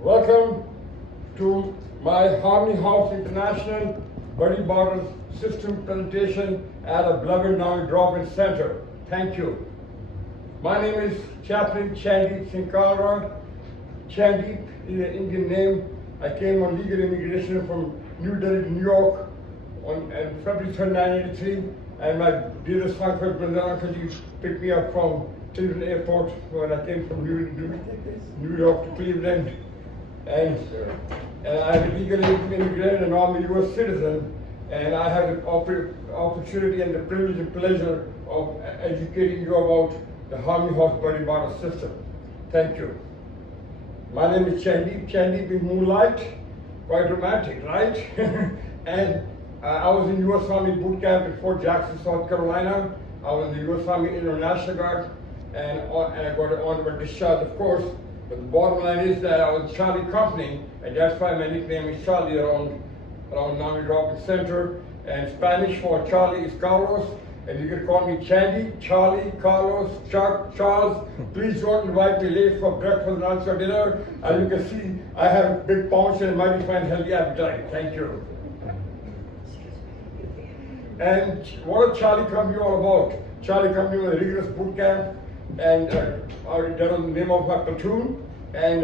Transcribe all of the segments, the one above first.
Welcome to my Harmony House International Buddy Border System presentation at a beloved NAMI Drop-In Center. Thank you. My name is Chaplain Chandeep Singh Kalra. Chandeep is an Indian name. I came on legal immigration from New Delhi to New York on February 3rd, 1983, and my dearest uncle, brother uncle, picked me up from Cleveland Airport when I came from New York to Cleveland. And I'm a legal immigrant and I'm a U.S. citizen, and I have the opportunity and the privilege and pleasure of educating you about the Harmony House Buddy Border System. Thank you. My name is Chandeep. Chandeep in moonlight, quite romantic, right? And I was in U.S. Army boot camp in Fort Jackson, South Carolina. I was in the U.S. Army International Guard, and I got an honorable discharge, of course. But the bottom line is that I was Charlie Company, and that's why my nickname is Charlie around NAMI Drop-In Center. And Spanish for Charlie is Carlos, and you can call me Chandy, Charlie, Carlos, Chuck, Charles. Please don't invite me late for breakfast, lunch, or dinner. As you can see, I have big pouch and mighty fine healthy appetite. Thank you. And what is Charlie Company all about? Charlie Company was a rigorous boot camp, and that was the name of my platoon. And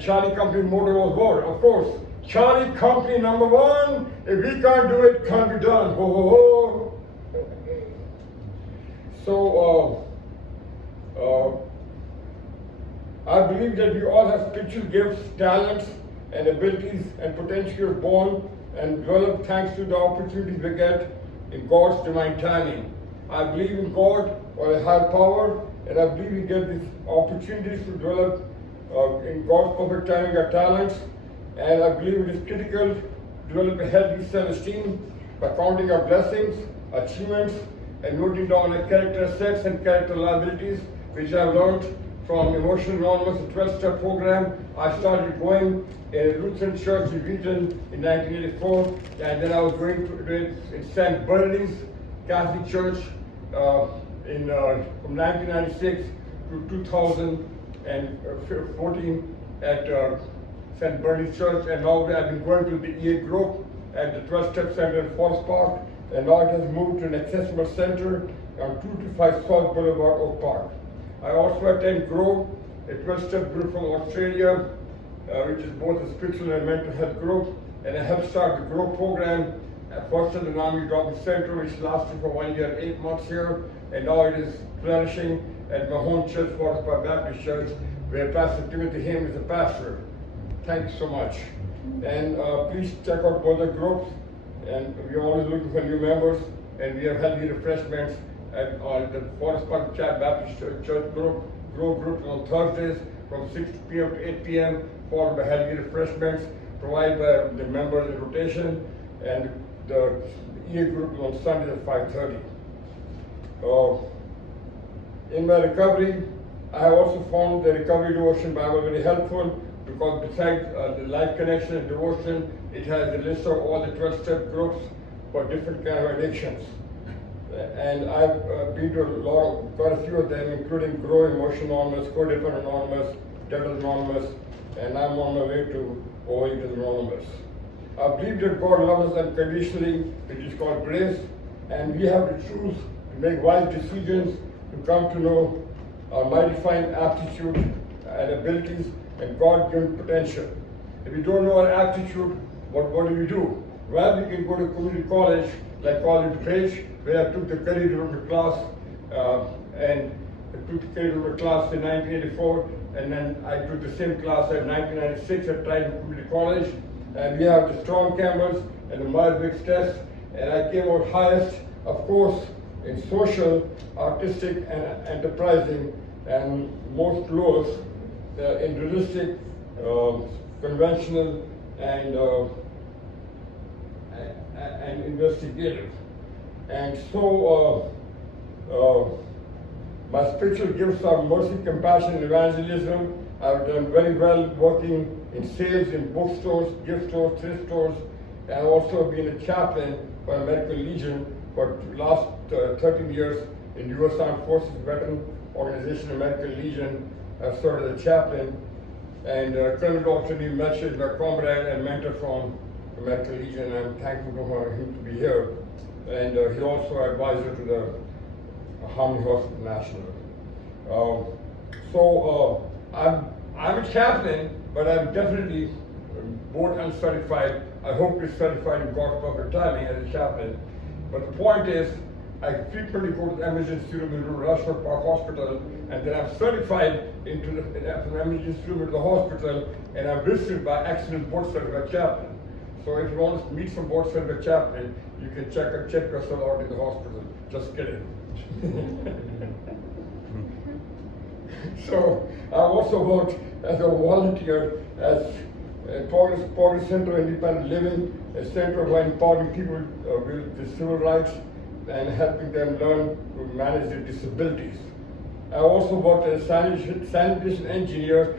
Charlie Company motto was what? Of course, Charlie Company #1. If we can't do it, can't be done. Ho ho ho. So I believe that we all have spiritual gifts, talents, and abilities and potential born and develop thanks to the opportunities we get in God's divine timing. I believe in God or a higher power, and I believe we get these opportunities to develop in God's perfect timing our talents, and I believe it is critical to develop a healthy self-esteem by counting our blessings, achievements, and noting down our character assets and character liabilities, which I've learned from Emotional Anonymous, a 12-step program. I started going in a Lutheran church in Wheaton in 1984, and then I was going to it in St. Bernard's Catholic Church from 1996 to 2014 at St. Bernard's Church, and now I've been going to the EA group at the 12-step center in Forest Park, and now it has moved to an accessible center on 225 South Boulevard, Oak Park. I also attend GROW, a 12-step group from Australia, which is both a spiritual and mental health group, and I helped start the GROW program first at the NAMI Drop-In Center, which lasted for 1 year, 8 months here, and now it is flourishing at my home church, Forest Park Baptist Church, where Pastor Timothy Haim is the pastor. Thank you so much. And please check out both the groups, and we're always looking for new members, and we have healthy refreshments at the Forest Park Baptist Church GROW group on Thursdays from 6 p.m. to 8 p.m., followed by healthy refreshments provided by the members in rotation, and the EA group on Sunday at 5:30. In my recovery, I have also found the Recovery Devotion Bible very helpful, because besides the life connection and devotion, it has a list of all the 12-step groups for different kind of addictions. And I've been to quite a few of them, including GROW, Emotional Anonymous, Codependent Anonymous, Devil Anonymous, and I'm on my way to Overeaters Anonymous. I believe that God loves us unconditionally, which is called grace, and we have to choose to make wise decisions to come to know our mighty fine aptitude and abilities and God-given potential. If we don't know our aptitude, what do we do? Well, we can go to community college, like College Page, where I took the career development class, and I took the career development class in 1984, and then I took the same class in 1996 at Trident Community College. And we have the strong campus and the Myers-Briggs test, and I came out highest, of course, in social, artistic, and enterprising, and most lowest in realistic, conventional, and investigative. And so my spiritual gifts are mercy, compassion, and evangelism. I've done very well working in sales in bookstores, gift stores, thrift stores, and also been a chaplain for American Legion for the last 13 years in U.S. Armed Forces Veteran Organization, American Legion. I've served as a chaplain And Colonel Dr. Chandeep Mitchell is my comrade and mentor from the American Legion, and I'm thankful for him to be here. And he's also an advisor to the Harmony Hospital National. I'm a chaplain, but I'm definitely board uncertified. I hope to be certified in God's perfect timing as a chaplain. But the point is, I frequently go to the emergency room in Rushmore Park Hospital, and then I'm certified into the emergency room at the hospital, and I'm visited by excellent board certified chaplain. So if you want to meet some board certified chaplain, you can check yourself out in the hospital. Just kidding. So I also worked as a volunteer as a Progress Center of Independent Living, a center where empowering people with civil rights and helping them learn to manage their disabilities. I also worked as a sanitation engineer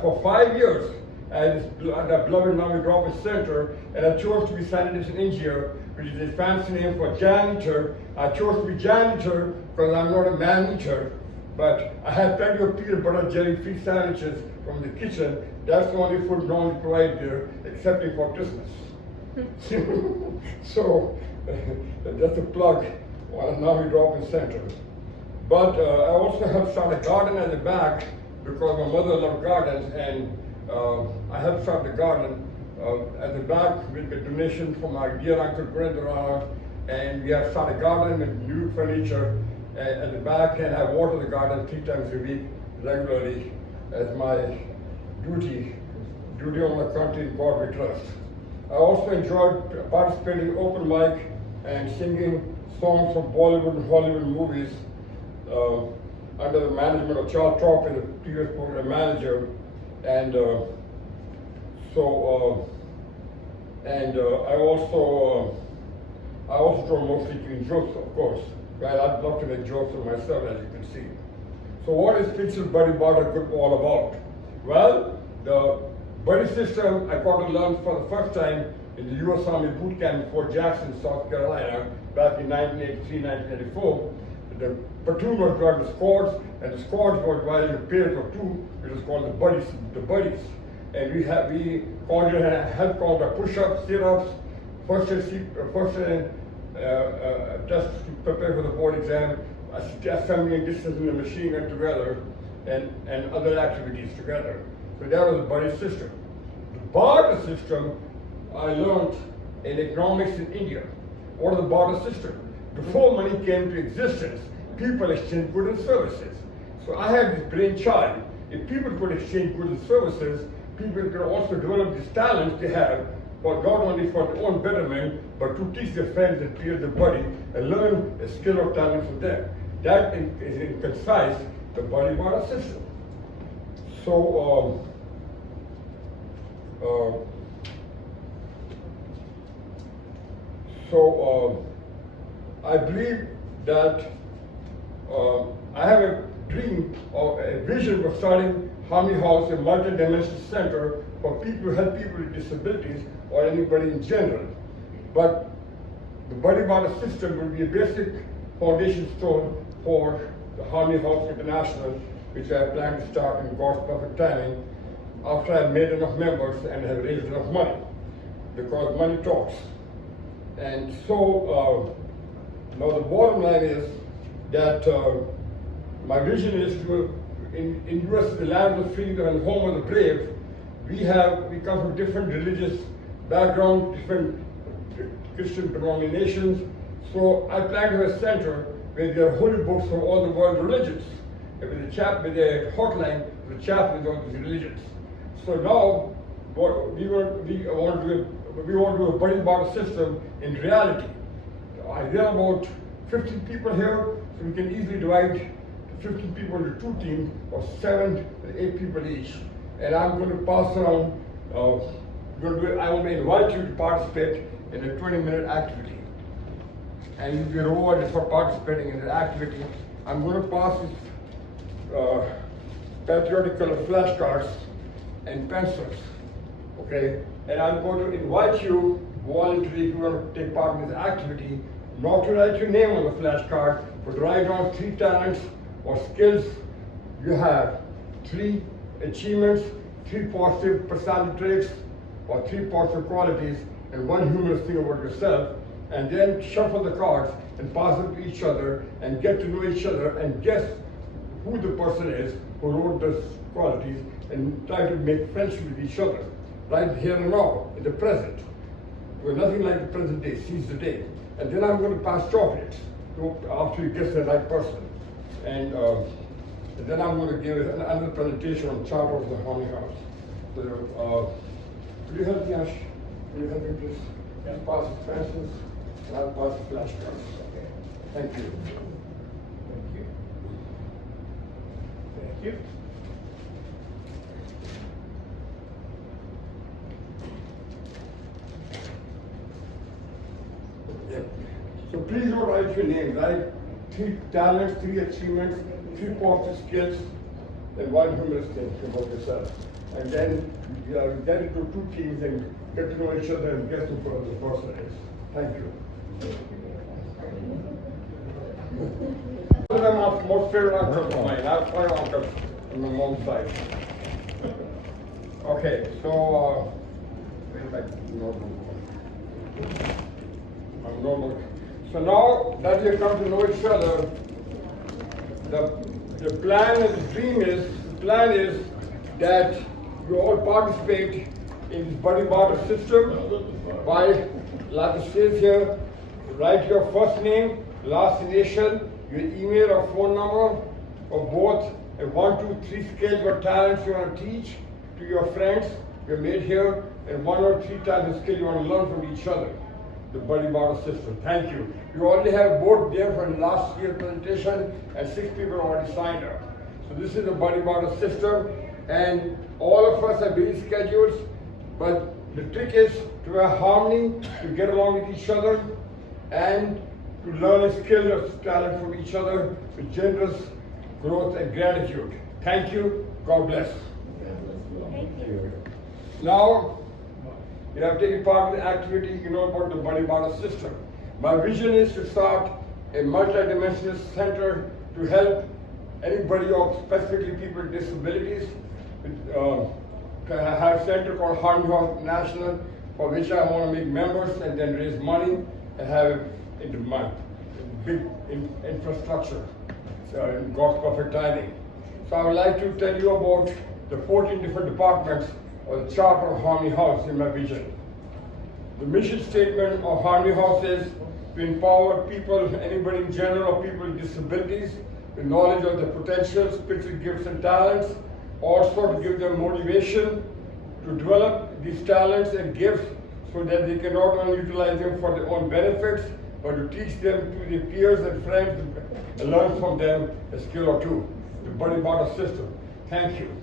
for 5 years at the beloved NAMI Drop-In Center, and I chose to be sanitation engineer, which is a fancy name for janitor. I chose to be janitor because I'm not a man-eater, but I had plenty of peanut butter jelly free sandwiches from the kitchen. That's the only food normally provided there, excepting for Christmas. So that's a plug on NAMI Drop-In Center. But I also helped start a garden at the back because my mother loved gardens, and I helped start the garden at the back with a donation from my dear uncle Gurendra, and we have started a garden with new furniture at the back, and I water the garden 3 times a week regularly as my duty on the country in God we trust. I also enjoyed participating in open mic and singing songs from Bollywood and Hollywood movies under the management of Charles Trop, the previous program manager, and I also draw mostly clean jokes, of course. Well, I'd love to make jokes of myself, as you can see. So what is Pittsburgh Buddy Barter Group all about? Well, the buddy system I got to learn for the first time in the U.S. Army boot camp in Fort Jackson, South Carolina, back in 1983, 1984. The platoon was called the squads, and the squads were divided into pairs of 2. It was called the buddies. And we helped count our push-ups, sit-ups, first aid, just to prepare for the board exam, assembly and distancing the machine gun together, and other activities together. So that was the buddy system. The barter system I learned in economics in India. What is the barter system? Before money came to existence, people exchanged goods and services. So I had this brainchild. If people could exchange goods and services, people could also develop these talents they have, but not only for their own betterment, but to teach their friends and peers and buddy and learn a skill or talent from them. That is in concise the buddy barter system. So I believe that I have a dream or a vision of starting Harmony House, a multi-dimensional center for people who help people with disabilities or anybody in general. But the buddy barter system will be a basic foundation stone for the Harmony House International, which I plan to start in God's perfect timing after I've made enough members and have raised enough money, because money talks. And so now the bottom line is that my vision is to, in US, the land of freedom and home of the brave, we come from different religious backgrounds, different Christian denominations. So I plan to have a center where there are holy books from all the world religions, and with a hotline with the chaplains of all these religions. So now, we want to do a buddy barter system in reality. There are about 15 people here, so we can easily divide 15 people into 2 teams of 7 to 8 people each. And I'm going to pass around, I will invite you to participate in a 20-minute activity. And you'll be rewarded for participating in the activity. I'm going to pass this patriotic color flashcards and pencils, okay? And I'm going to invite you voluntarily, if you want to take part in this activity, not to write your name on the flashcard, but write down 3 talents or skills you have, 3 achievements, 3 positive personality traits or 3 positive qualities and 1 humorous thing about yourself, and then shuffle the cards and pass them to each other and get to know each other and guess who the person is who wrote those qualities and try to make friendship with each other, right here and now, in the present. We're nothing like the present day, seize the day. And then I'm going to pass chocolates after you guess the right person. And then I'm going to give another presentation on Charter of the Harmony House. So, could you help me, Ash? Could you help me, please? You pass the pencils, and I'll pass the flashcards. Okay. Thank you. Thank you. Thank you. Yep. So please don't write your name, right? 3 talents, 3 achievements, 3 positive skills, and 1 humorous thing about yourself. And then get into 2 teams and get to know each other and guess who the person is. Thank you. Some of them are most favorite uncles of mine. I have 5 uncles on my mom's side. Okay, so so now that you come to know each other, the plan and the dream is, that you all participate in this buddy barter system by, like it says here, write your first name, last initial, your email or phone number, or both, and 1, 2, 3 skills or talents you want to teach to your friends you made here, and 1 or 3 talents skills you want to learn from each other. The buddy barter system. Thank you. You already have board there from last year's presentation, and 6 people already signed up. So this is the buddy barter system, and all of us have busy schedules, but the trick is to have harmony, to get along with each other, and to learn a skill or talent from each other with generous growth and gratitude. Thank you. God bless. Thank you. Now, you have taken part in the activity, you know about the buddy barter system. My vision is to start a multi-dimensional center to help anybody, or specifically people with disabilities. To have a center called Harmony House National, for which I want to make members and then raise money and have it into my big infrastructure, in God's perfect timing. So I would like to tell you about the 14 different departments of the Charter of Harmony House in my vision. The mission statement of Harmony House is to empower people, anybody in general, or people with disabilities, with knowledge of their potential, spiritual gifts and talents, also to give them motivation to develop these talents and gifts so that they can not only utilize them for their own benefits, but to teach them to their peers and friends and learn from them a skill or 2. The buddy barter system. Thank you.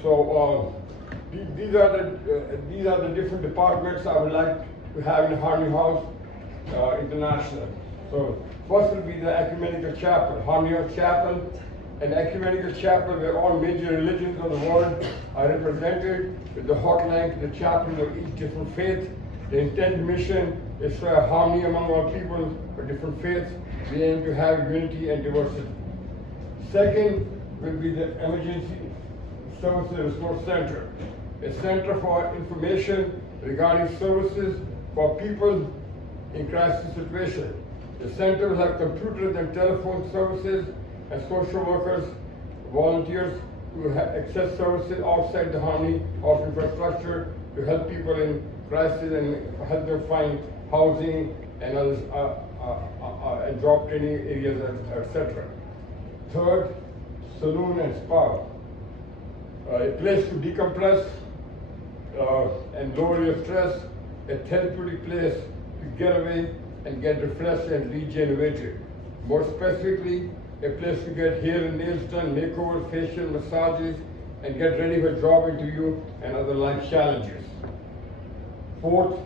So these are the different departments I would like to have in Harmony House International. So first will be the ecumenical chapel, Harmony House Chapel. An ecumenical chapel where all major religions of the world are represented, with the hotline to the chaplain of each different faith. The intended mission is to have harmony among all people of different faiths. We aim to have unity and diversity. Second will be the Emergency Services Resource Center, a center for information regarding services for people in crisis situation. The center will have computers and telephone services and social workers, volunteers who have access services outside the Harmony House infrastructure to help people in crisis and help them find housing and others, and job training areas, etc. Third, saloon and spa, a place to decompress and lower your stress, a therapeutic place to get away and get refreshed and regenerated. More specifically, a place to get hair and nails done, makeover, facial, massages, and get ready for job interview and other life challenges. Fourth,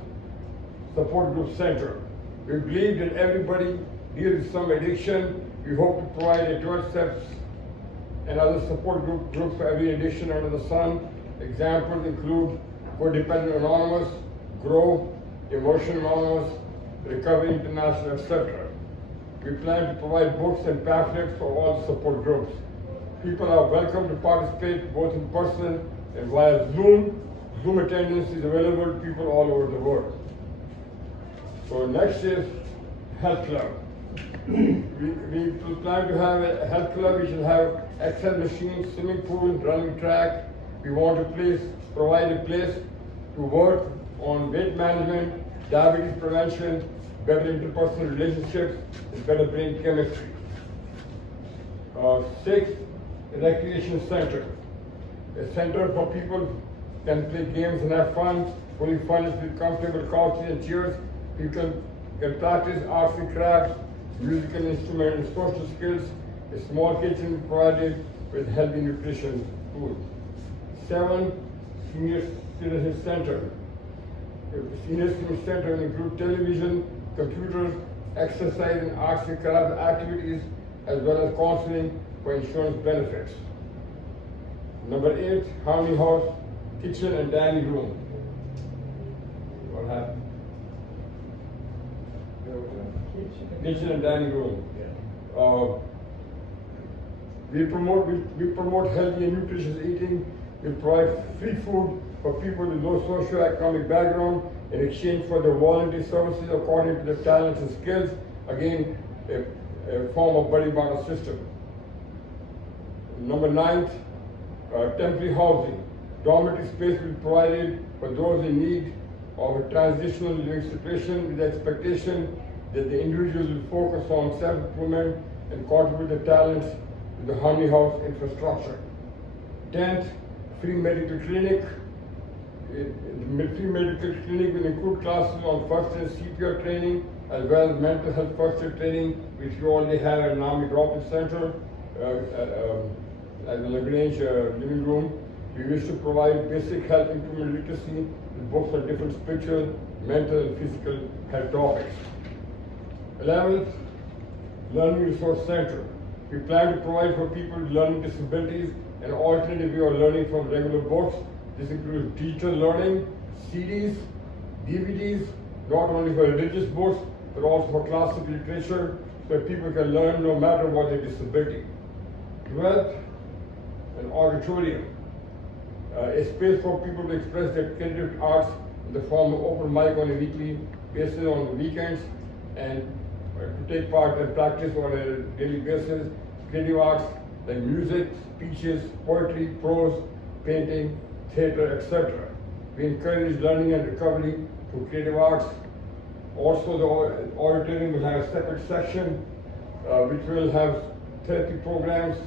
support group center. We believe that everybody deals with some addiction. We hope to provide a 12 steps and other support groups for every addiction under the sun. Examples include Codependent Anonymous, Grow, Emotion Anonymous, Recovery International, etc. We plan to provide books and pamphlets for all support groups. People are welcome to participate both in person and via Zoom. Zoom attendance is available to people all over the world. So next is health club. we plan to have a health club which will have exercise machines, swimming pool, running track. We want to provide a place to work on weight management, diabetes prevention, better interpersonal relationships, and better brain chemistry. Sixth, recreation center. A center for people can play games and have fun, fully furnished with comfortable couches and chairs. People can practice arts and crafts, musical instruments, and social skills. A small kitchen provided with healthy nutrition food. 7, senior citizen center. The senior citizen center will include television, computers, exercise and arts and craft activities, as well as counseling for insurance benefits. Number 8, Harmony House, kitchen and dining room. What happened? Kitchen and dining room. We promote healthy and nutritious eating. We provide free food for people with low socioeconomic background in exchange for their voluntary services according to their talents and skills. Again, a form of buddy barter system. Number 9, temporary housing. Dormitory space will be provided for those in need of a transitional living situation with the expectation that the individuals will focus on self-improvement and contribute their talents to the Harmony House infrastructure. 10th, free medical clinic. The free medical clinic will include classes on first and CPR training, as well as mental health first aid training, which we already have at NAMI drop-in center at the Lagrange living room. We wish to provide basic health improvement literacy with books on different spiritual, mental, and physical health topics. 11th, Learning Resource Center. We plan to provide for people with learning disabilities an alternative way of learning from regular books. This includes digital learning, CDs, DVDs, not only for religious books, but also for classic literature, so that people can learn no matter what their disability. 12th, an auditorium. A space for people to express their creative arts in the form of open mic on a weekly basis on the weekends, and to take part and practice on a daily basis creative arts like music, speeches, poetry, prose, painting, theater, etc. We encourage learning and recovery through creative arts. Also, the auditorium will have a separate section which will have therapy programs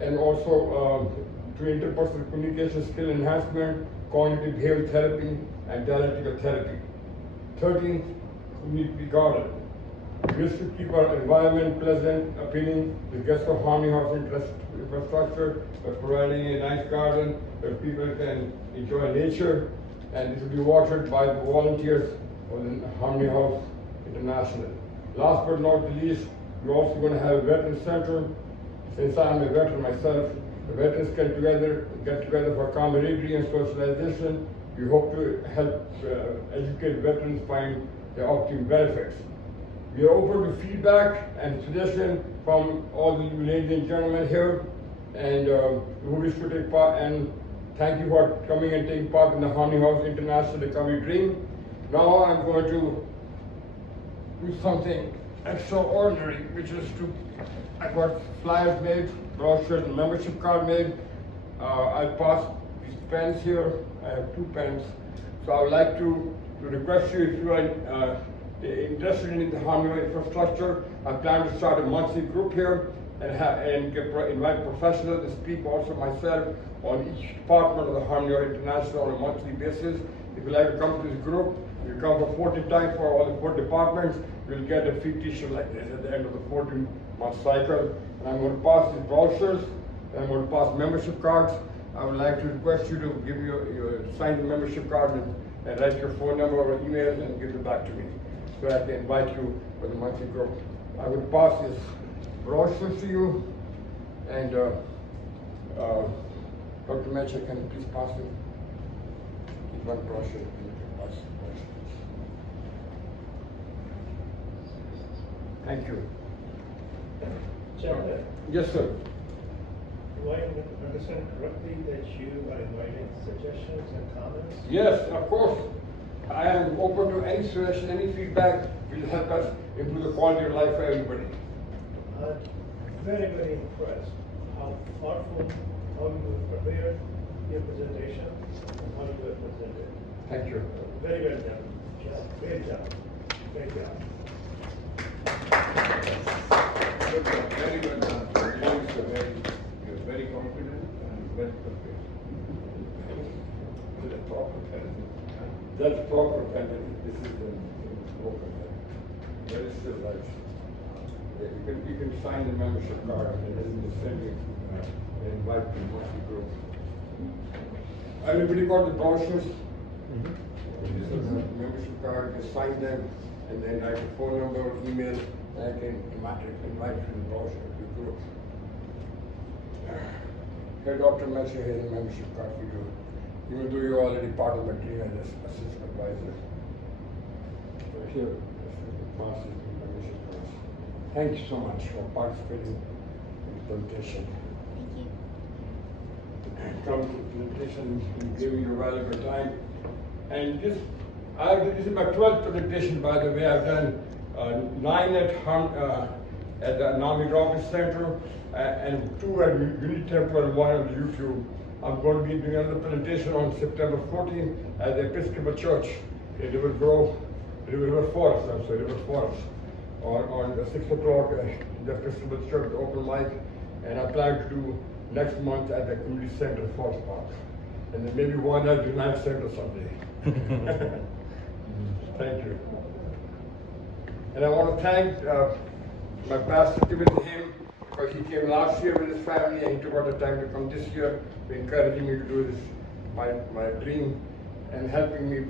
and also to interpersonal communication skill enhancement, cognitive behavioral therapy, and dialectical therapy. 13th, community garden. We wish to keep our environment pleasant, appealing to guests of Harmony House infrastructure by providing a nice garden where people can enjoy nature, and this will be watered by the volunteers of the Harmony House International. Last but not the least, we're also going to have a veteran center. Since I'm a veteran myself, the veterans get together for camaraderie and socialization. We hope to help educate veterans find the optimum benefits. We are open to feedback and suggestion from all the ladies and gentlemen here, and who wish to take part. And thank you for coming and taking part in the Harmony House International Recovery Dream. Now I'm going to do something extraordinary, which is I got flyers made, brochures, and membership card made. I passed these pens here. I have 2 pens. So I would like to request you, if you are interested in the Harmony infrastructure, I plan to start a monthly group here and invite professionals to speak, also myself, on each department of the Harmony International on a monthly basis. If you'd like to come to this group, you come for 14 times for all the 4 departments. You'll get a free t-shirt like this at the end of the 14-month cycle. And I'm going to pass these brochures, and I'm going to pass membership cards. I would like to request you to give your sign the membership card and write your phone number or email and give it back to me, so I can invite you for the monthly group. I will pass this brochures to you, and Dr. Mecha, can you please pass it? Keep one brochure. Thank you. Chaplain, Yes, sir. Do I understand correctly that you are inviting suggestions and comments? Yes, of course. I am open to any suggestion, any feedback which will help us improve the quality of life for everybody. I'm very, very impressed how thoughtful, how you prepared your presentation, and how you have presented. Thank you. Very well done. Great job. Great job. Good job, very well done. You're very confident and well prepared. This is proper pen. That's proper pen. This is the proper pen. That is still right. Yeah, you can sign the membership card and then you send you invite to the monthly group. Everybody got the brochures? This is the membership card, you sign them, and then I have a phone number, email, and I can invite you to the brochure, to the group. Here, Dr. Messer has a membership card for you, even though you're already part of my team as assistant advisor. So here, this is the process of the membership card. Thank you so much for participating in the presentation. Come to the presentation and give me your valuable time. And this is my 12th presentation, by the way. I've done 9 at the NAMI Drop-In Center and 2 at Unity Temple and 1 on YouTube. I'm going to be doing another presentation on September 14th at the Episcopal Church in River Forest, on 6 o'clock at the Episcopal Church open mic. And I plan to do next month at the Community Center in Forest Park. And then maybe one at the United Center someday. Thank you. And I want to thank my pastor, Timothy him, because he came last year with his family and he took out the time to come this year, encouraging me to do this, my dream, and helping me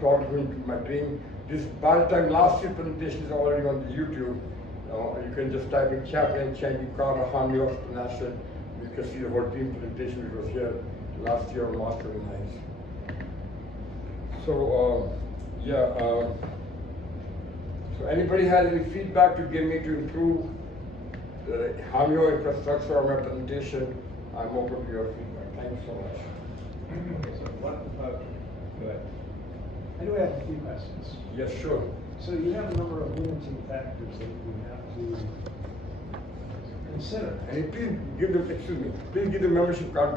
talk to him to my dream. This, by the time last year's presentation is already on the YouTube, you can just type in Chaplain, Chandeep, Kalra, Harmony International. You can see the whole team presentation which was here last year on March 29th. So, so anybody has any feedback to give me to improve the Hamyo infrastructure or my presentation, I'm open to your feedback. Thank you so much. So what about, go ahead. I do have a few questions. Yes, sure. So you have a number of limiting factors that you have to consider. And please give the membership card back.